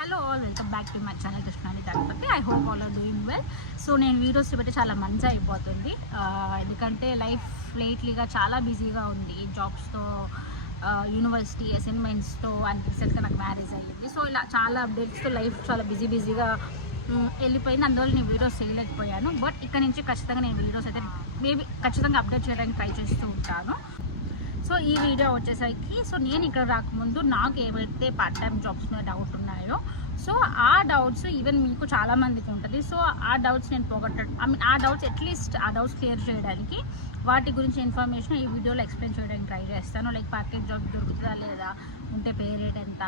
Hello all, welcome back to my channel కృష్ణాని దళపతి. I hope all are doing well. So నేను videos పెట్టి చాలా మంచి అయిపోతుంది, ఎందుకంటే లైఫ్ లేట్లీగా చాలా బిజీగా ఉంది జాబ్స్తో, యూనివర్సిటీ అసైన్మెంట్స్తో. అండ్ రీసెంట్గా నాకు మ్యారేజ్ అయ్యింది. సో ఇలా చాలా అప్డేట్స్తో లైఫ్ చాలా బిజీగా వెళ్ళిపోయింది. అందువల్ల నేను వీడియోస్ చేయలేకపోయాను. బట్ ఇక్కడ నుంచి ఖచ్చితంగా నేను వీడియోస్ అయితే మేబీ ఖచ్చితంగా అప్డేట్ చేయడానికి ట్రై చేస్తూ ఉంటాను. సో ఈ వీడియో వచ్చేసరికి, సో నేను ఇక్కడ రాకముందు నాకు ఏవైతే పార్ట్ టైం జాబ్స్ మీద డౌట్ ఉన్నాయో, సో ఆ డౌట్స్ ఈవెన్ మీకు చాలామందికి ఉంటుంది. సో ఆ డౌట్స్ నేను పోగొట్టడం, ఆ డౌట్స్ అట్లీస్ట్ ఆ డౌట్స్ క్లియర్ చేయడానికి వాటి గురించి ఇన్ఫర్మేషన్ ఈ వీడియోలో ఎక్స్ప్లెయిన్ చేయడానికి ట్రై చేస్తాను. లైక్ పార్ట్ టైం జాబ్ దొరుకుతుందా లేదా, ఉంటే పే రేట్ ఎంత,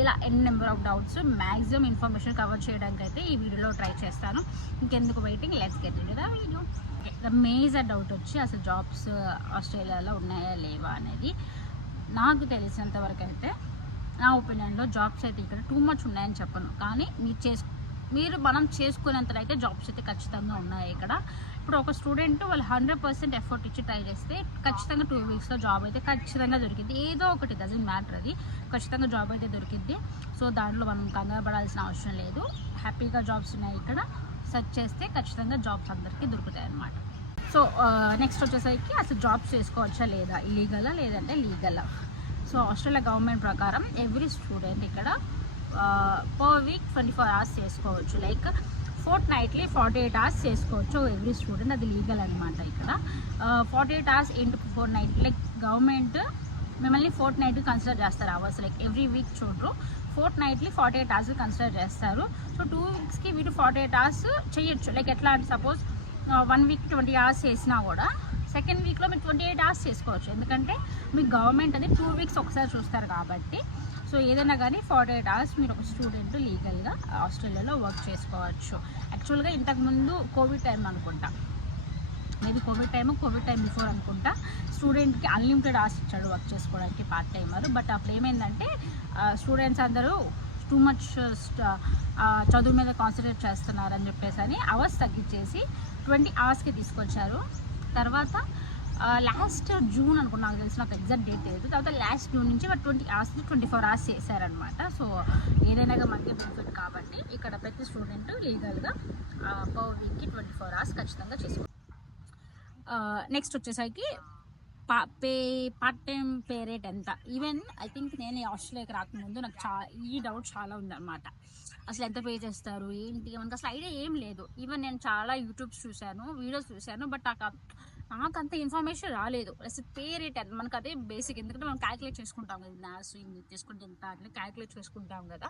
ఇలా n number of doubts maximum information cover చేయడానికి అయితే ఈ వీడియోలో ట్రై చేస్తాను. ఇంకెందుకు waiting, let's get into the video. The major doubt వచ్చి అసలు జాబ్స్ ఆస్ట్రేలియాలో ఉన్నాయా లేవా అనేది. నాకు తెలిసినంత వరకు అయితే నా ఒపీనియన్లో జాబ్స్ అయితే ఇక్కడ టూ మచ్ ఉన్నాయని చెప్పను, కానీ మనం చేసుకునేంతలో జాబ్స్ అయితే ఖచ్చితంగా ఉన్నాయి ఇక్కడ. ఇప్పుడు ఒక స్టూడెంట్ వాళ్ళు 100% ఎఫర్ట్ ఇచ్చి ట్రై చేస్తే ఖచ్చితంగా 2 వీక్స్లో జాబ్ అయితే ఖచ్చితంగా దొరికింది. ఏదో ఒకటి, డజంట్ మ్యాటర్, అది ఖచ్చితంగా జాబ్ అయితే దొరికింది. సో దాంట్లో మనం కంగారు పడాల్సిన అవసరం లేదు. హ్యాపీగా జాబ్స్ ఉన్నాయి ఇక్కడ. సెర్చ్ చేస్తే ఖచ్చితంగా జాబ్స్ అందరికీ దొరుకుతాయి అన్నమాట. సో నెక్స్ట్ వచ్చేసరికి అసలు జాబ్స్ చేసుకోవచ్చా లేదా, ఇలీగలా లేదంటే లీగలా. సో ఆస్ట్రేలియా గవర్నమెంట్ ప్రకారం ఎవ్రీ స్టూడెంట్ ఇక్కడ పర్ వీక్ 24 hours చేసుకోవచ్చు. లైక్ ఫోర్ట్నైట్లీ 48 hours చేసుకోవచ్చు ఎవ్రీ స్టూడెంట్. అది లీగల్ అనమాట ఇక్కడ. 48 hours into 4 night, like government మిమ్మల్ని ఫోర్ట్నైట్ కన్సిడర్ చేస్తారు అవర్స్. లైక్ ఎవ్రీ వీక్ చూడరు, ఫోర్ట్నైట్లీ 48 hours కన్సిడర్ చేస్తారు. సో 2 weeksకి వీళ్ళు 48 hours చేయొచ్చు. లైక్ ఎట్లా అంటే సపోజ్ 1 week 20 hours చేసినా కూడా సెకండ్ వీక్లో మీరు 28 hours చేసుకోవచ్చు. ఎందుకంటే మీకు గవర్నమెంట్ అది 2 weeks ఒకసారి చూస్తారు కాబట్టి. సో ఏదైనా కానీ 48 hours మీరు ఒక స్టూడెంట్ లీగల్గా ఆస్ట్రేలియాలో వర్క్ చేసుకోవచ్చు. యాక్చువల్గా ఇంతకుముందు కోవిడ్ టైం అనుకుంటా, మేబీ కోవిడ్ టైం బిఫోర్ అనుకుంటా, స్టూడెంట్కి అన్లిమిటెడ్ hours ఇచ్చాడు వర్క్ చేసుకోవడానికి పార్ట్ టైమర్. బట్ అప్పుడు ఏమైందంటే స్టూడెంట్స్ అందరూ టూ మచ్ చదువు మీద కాన్సన్ట్రేట్ చేస్తున్నారని చెప్పేసి అని అవర్స్ తగ్గించేసి 20 hours తీసుకొచ్చారు. తర్వాత లాస్ట్ జూన్ అనుకున్నా, నాకు తెలిసి, నాకు ఎగ్జాక్ట్ డేట్ తెలియదు. తర్వాత లాస్ట్ జూన్ నుంచి 20 hours 24 hours చేశారనమాట. సో ఏదైనా మనకి బెనిఫిట్ కాబట్టి ఇక్కడ ప్రతి స్టూడెంట్ లీగల్గా పర్ వీక్కి 24 hours ఖచ్చితంగా చేసుకోవాలి. నెక్స్ట్ వచ్చేసరికి పార్ట్ టైం పే రేట్ ఎంత. ఈవెన్ ఐ థింక్ నేను ఆస్ట్రేలియాకి రాకముందు నాకు ఈ డౌట్ చాలా ఉందన్నమాట. అసలు ఎంత పే చేస్తారు ఏంటి, మనకు అసలు ఐడియా ఏం లేదు. ఈవెన్ నేను చాలా యూట్యూబ్స్ చూశాను, వీడియోస్ చూశాను, బట్ నాకు అంత ఇన్ఫర్మేషన్ రాలేదు. అసలు పే రేట్ ఎంత, మనకు అదే బేసిక్. ఎందుకంటే మనం క్యాలిక్యులేట్ చేసుకుంటాం కదా, నాస్ తీసుకుంటే ఎంత అట్లా క్యాలిక్యులేట్ చేసుకుంటాం కదా.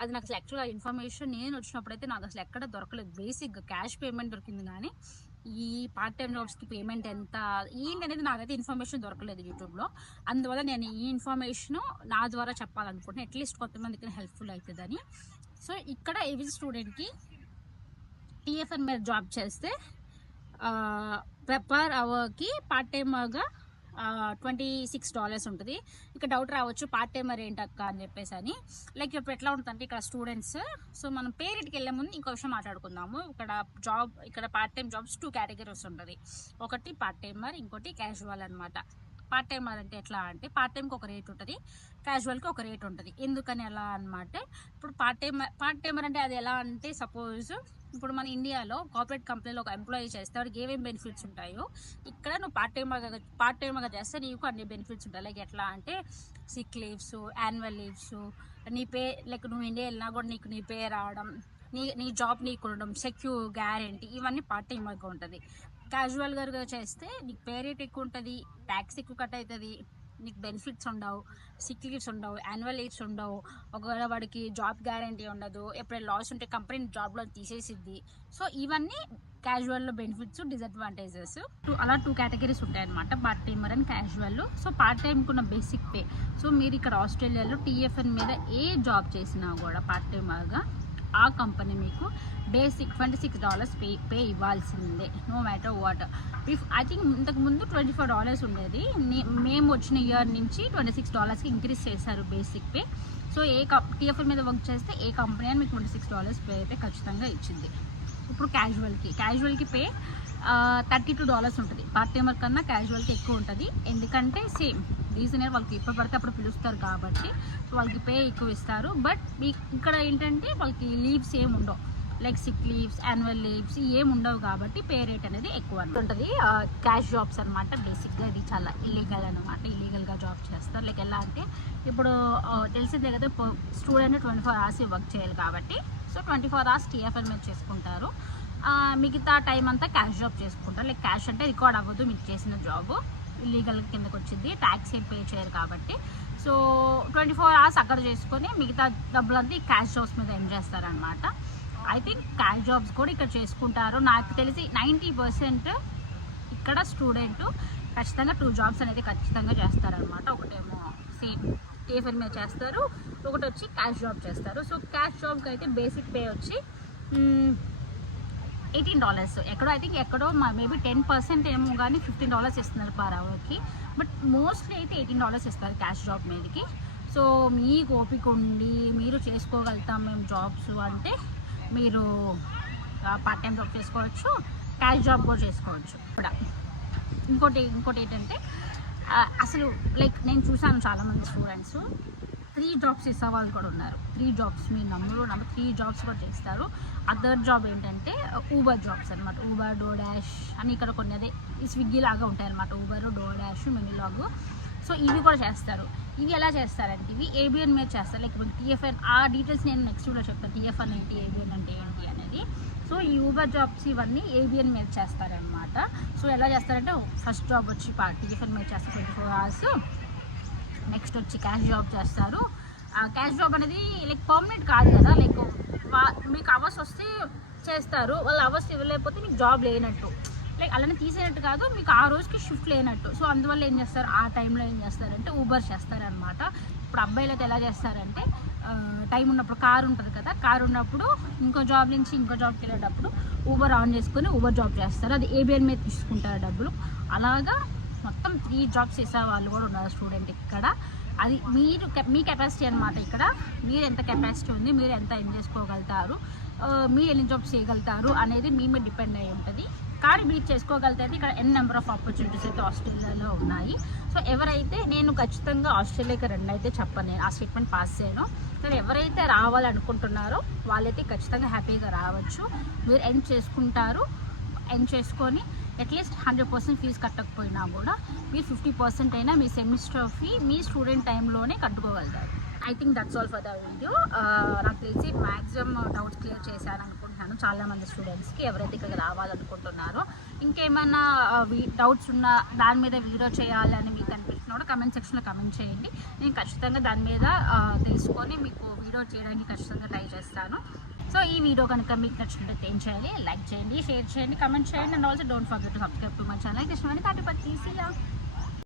అది నాకు అసలు యాక్చువల్గా ఇన్ఫర్మేషన్ నేను వచ్చినప్పుడైతే నాకు అసలు ఎక్కడ దొరకలేదు. బేసిక్గా క్యాష్ పేమెంట్ దొరికింది, కానీ ఈ పార్ట్ టైం జాబ్స్కి పేమెంట్ ఎంత ఏంటి అనేది నాకైతే ఇన్ఫర్మేషన్ దొరకలేదు యూట్యూబ్లో. అందువల్ల నేను ఈ ఇన్ఫర్మేషన్ నా ద్వారా చెప్పాలనుకుంటున్నాను, అట్లీస్ట్ కొంతమందికి హెల్ప్ఫుల్ అవుతుందని. సో ఇక్కడ ఎవ్రీ స్టూడెంట్కి టీఎఫ్ఎన్ మీద జాబ్ చేస్తే పర్ అవర్కి పార్ట్ టైమర్గా $26 ఉంటుంది. ఇక్కడ డౌట్ రావచ్చు, పార్ట్ టైమర్ ఏంటక్క అని చెప్పేసి అని. లైక్ ఇప్పుడు ఎట్లా ఉంటుందంటే ఇక్కడ స్టూడెంట్స్, సో మనం పే రేట్కి వెళ్ళే ముందు ఇంకో విషయం మాట్లాడుకుందాము. ఇక్కడ పార్ట్ టైం జాబ్స్ 2 categories ఉంటుంది. ఒకటి పార్ట్ టైమర్, ఇంకోటి క్యాజువల్ అనమాట. పార్ట్ టైమర్ అంటే ఎట్లా అంటే పార్ట్ టైంకి ఒక రేట్ ఉంటుంది, క్యాజువల్కి ఒక రేట్ ఉంటుంది. ఎందుకని ఎలా అనమాట, ఇప్పుడు పార్ట్ టైమర్ అంటే అది ఎలా అంటే సపోజ్ ఇప్పుడు మన ఇండియాలో కార్పొరేట్ కంపెనీలో ఒక ఎంప్లాయీ చేస్తే వాడికి ఏమేమి బెనిఫిట్స్ ఉంటాయో, ఇక్కడ నువ్వు పార్ట్ టైమర్గా చేస్తే నీకు అన్ని బెనిఫిట్స్ ఉంటాయి. లైక్ ఎట్లా అంటే సిక్ లీవ్స్, యాన్యువల్ లీవ్స్, నీ పే, లైక్ నువ్వు ఇండియా వెళ్ళినా కూడా నీకు నీ పే రావడం, నీ జాబ్ నీకు ఉండడం, సెక్యూర్, గ్యారెంటీ, ఇవన్నీ పార్ట్ టైమర్గా ఉంటుంది. క్యాజువల్గా చేస్తే నీకు పే రేట్ ఎక్కువ ఉంటుంది, ట్యాక్స్ ఎక్కువ కట్ అవుతుంది, నీకు బెనిఫిట్స్ ఉండవు, సిక్ లీవ్స్ ఉండవు, యాన్యువల్ లీవ్స్ ఉండవు, ఒకవేళ వాడికి జాబ్ గ్యారంటీ ఉండదు, ఎప్పుడైనా లాస్ ఉంటే కంపెనీ జాబ్లో తీసేసిద్ది. సో ఇవన్నీ క్యాజువల్లో బెనిఫిట్స్, డిసడ్వాంటేజెస్. అలా 2 categories ఉంటాయన్నమాట, part timer and casual. So part టైంకి ఉన్న బేసిక్ పే, సో మీరు ఇక్కడ ఆస్ట్రేలియాలో టీఎఫ్ఎన్ మీద ఏ జాబ్ చేసినా కూడా పార్ట్ టైమర్గా ఆ కంపెనీ మీకు బేసిక్ $26 పే ఇవ్వాల్సిందే, no matter what. I think ఇంతకుముందు $24 ఉండేది. మేము వచ్చిన ఇయర్ నుంచి $26కి ఇంక్రీజ్ చేశారు బేసిక్ పే. సో టీఎఫ్ఎన్ మీద వర్క్ చేస్తే ఏ కంపెనీ అని మీకు $26 పే అయితే ఖచ్చితంగా ఇచ్చింది. ఇప్పుడు క్యాజువల్కి పే $32 ఉంటుంది. పార్ట్ టైమర్ కన్నా క్యాజువల్కి ఎక్కువ ఉంటుంది. ఎందుకంటే సేమ్ రీజన్ వాళ్ళకి ఎప్పుడు పడితే అప్పుడు పిలుస్తారు కాబట్టి సో వాళ్ళకి పే ఎక్కువ ఇస్తారు. బట్ ఇక్కడ ఏంటంటే వాళ్ళకి లీవ్స్ ఏమి ఉండవు, like sick leaves, annual leaves ఏమి ఉండవు కాబట్టి పే రేట్ అనేది ఎక్కువ ఉంటుంది. క్యాష్ జాబ్స్ అనమాట. బేసిక్గా ఇది చాలా ఇల్లీగల్ అనమాట. ఇల్లీగల్గా జాబ్ చేస్తారు. లైక్ ఎలా అంటే ఇప్పుడు తెలిసిందే కదా, స్టూడెంట్ 24 hours వర్క్ చేయాలి కాబట్టి సో 24 hours TFL మీద చేసుకుంటారు. మిగతా టైం అంతా క్యాష్ జాబ్ చేసుకుంటారు. లైక్ క్యాష్ అంటే రికార్డ్ అవ్వదు మీకు చేసిన జాబ్, ఇల్లీగల్ కిందకి వచ్చింది, ట్యాక్స్ ఏం పే చేయరు కాబట్టి. సో 24 hours అక్కడ చేసుకొని మిగతా డబ్బులంతా ఈ క్యాష్ జాబ్స్ మీద ఏం చేస్తారనమాట. ఐ థింక్ క్యాష్ జాబ్స్ కూడా ఇక్కడ చేసుకుంటారు. నాకు తెలిసి 90% ఇక్కడ స్టూడెంట్ ఖచ్చితంగా 2 jobs అనేది ఖచ్చితంగా చేస్తారనమాట. ఒకటేమో సేమ్ TFL మీద చేస్తారు, ఒకటి వచ్చి క్యాష్ జాబ్ చేస్తారు. సో క్యాష్ జాబ్కి అయితే బేసిక్ పే వచ్చి $18. ఎక్కడో ఐ థింక్ ఎక్కడో మేబీ 10% ఏమో కానీ $15 ఇస్తున్నారు పర్ అవర్కి. బట్ మోస్ట్లీ అయితే $18 ఇస్తారు క్యాష్ జాబ్ మీదకి. సో మీకు ఓపిక ఉండి మీరు చేసుకోగలుగుతాం మేము జాబ్స్ అంటే మీరు పార్ట్ టైం జాబ్ చేసుకోవచ్చు, క్యాష్ జాబ్ కూడా చేసుకోవచ్చు కూడా. ఇంకోటి ఏంటంటే అసలు లైక్ నేను చూసాను చాలామంది స్టూడెంట్స్ 3 jobs చేసే వాళ్ళు కూడా ఉన్నారు. 3 jobs మీ నమ్మరు 3 jobs కూడా చేస్తారు. అదర్ జాబ్ ఏంటంటే ఊబర్ జాబ్స్ అనమాట. ఊబర్, డోడాష్ అని ఇక్కడ కొన్ని అదే ఈ స్విగ్గీ లాగా ఉంటాయి అనమాట. ఊబర్, డోడాష్, మెనీలాగ్. సో ఇవి కూడా చేస్తారు. ఇవి ఎలా చేస్తారంటే ఇవి ABN మీద చేస్తారు. లైక్ ఇప్పుడు TFN ఆ డీటెయిల్స్ నేను నెక్స్ట్ వీడియో చెప్తాను. TFN ఏంటి, ABN అంటే ఏంటి అనేది. సో ఈ ఊబర్ జాబ్స్ ఇవన్నీ ABN మీద చేస్తారనమాట. సో ఎలా చేస్తారంటే ఫస్ట్ జాబ్ వచ్చి TFN మీద చేస్తారు 24 hours. నెక్స్ట్ వచ్చి క్యాష్ జాబ్ చేస్తారు. క్యాష్ జాబ్ అనేది లైక్ పర్మనెంట్ కాదు కదా, లైక్ మీకు అవర్స్ వస్తే చేస్తారు, వాళ్ళు అవర్స్ ఇవ్వలేకపోతే మీకు జాబ్ లేనట్టు, లైక్ అలానే తీసేనట్టు కాదు, మీకు ఆ రోజుకి షిఫ్ట్ లేనట్టు. సో అందువల్ల ఏం చేస్తారు, ఆ టైంలో ఏం చేస్తారంటే ఊబర్ చేస్తారనమాట. ఇప్పుడు అబ్బాయిలు అయితే ఎలా చేస్తారంటే టైం ఉన్నప్పుడు కారు ఉంటుంది కదా, కారు ఉన్నప్పుడు ఇంకో జాబ్ నుంచి ఇంకో జాబ్కి వెళ్ళేటప్పుడు ఊబర్ ఆన్ చేసుకొని ఊబర్ జాబ్ చేస్తారు. అది ABN మీద తీసుకుంటారు డబ్బులు. అలాగా మొత్తం 3 jobs చేసే వాళ్ళు కూడా ఉన్నారు స్టూడెంట్ ఇక్కడ. అది మీ కెపాసిటీ అనమాట. ఇక్కడ మీరు ఎంత కెపాసిటీ ఉంది, మీరు ఎంత ఏం చేసుకోగలుగుతారు, మీరు ఎన్ని జాబ్స్ చేయగలుగుతారు అనేది మీ మీద డిపెండ్ అయి ఉంటుంది. కానీ మీరు చేసుకోగలిగితే ఇక్కడ నెంబర్ ఆఫ్ ఆపర్చునిటీస్ అయితే ఆస్ట్రేలియాలో ఉన్నాయి. సో ఎవరైతే నేను ఖచ్చితంగా ఆస్ట్రేలియాకి 2 అయితే చెప్పను, నేను ఆ స్టేట్మెంట్ పాస్ చేయను. కానీ ఎవరైతే రావాలనుకుంటున్నారో వాళ్ళైతే ఖచ్చితంగా హ్యాపీగా రావచ్చు. మీరు ఎన్ చేసుకొని అట్లీస్ట్ 100% ఫీజు కట్టకపోయినా కూడా మీరు 50% అయినా మీ సెమిస్టర్ ఫీ మీ స్టూడెంట్ టైంలోనే కట్టుకోగలుగుతారు. I think that's all for the video. నాకు తెలిసి మ్యాక్సిమం డౌట్స్ క్లియర్ చేశాను అనుకుంటున్నాను చాలామంది స్టూడెంట్స్కి ఎవరైతే ఇక్కడికి రావాలనుకుంటున్నారో. ఇంకేమైనా డౌట్స్ ఉన్నా దాని మీద వీడియో చేయాలని మీకు అనిపించినా కూడా కమెంట్ సెక్షన్లో కమెంట్ చేయండి. నేను ఖచ్చితంగా దాని మీద తెలుసుకొని మీకు వీడియో చేయడానికి ఖచ్చితంగా ట్రై చేస్తాను. సో ఈ వీడియో కనుక మీకు నచ్చినట్లయితే ఏం చేయాలి, లైక్ చేయండి, షేర్ చేయండి, కమెంట్ చేయండి. And also don't forget to subscribe to my channel. Krishnaveni Tatipatti. See you.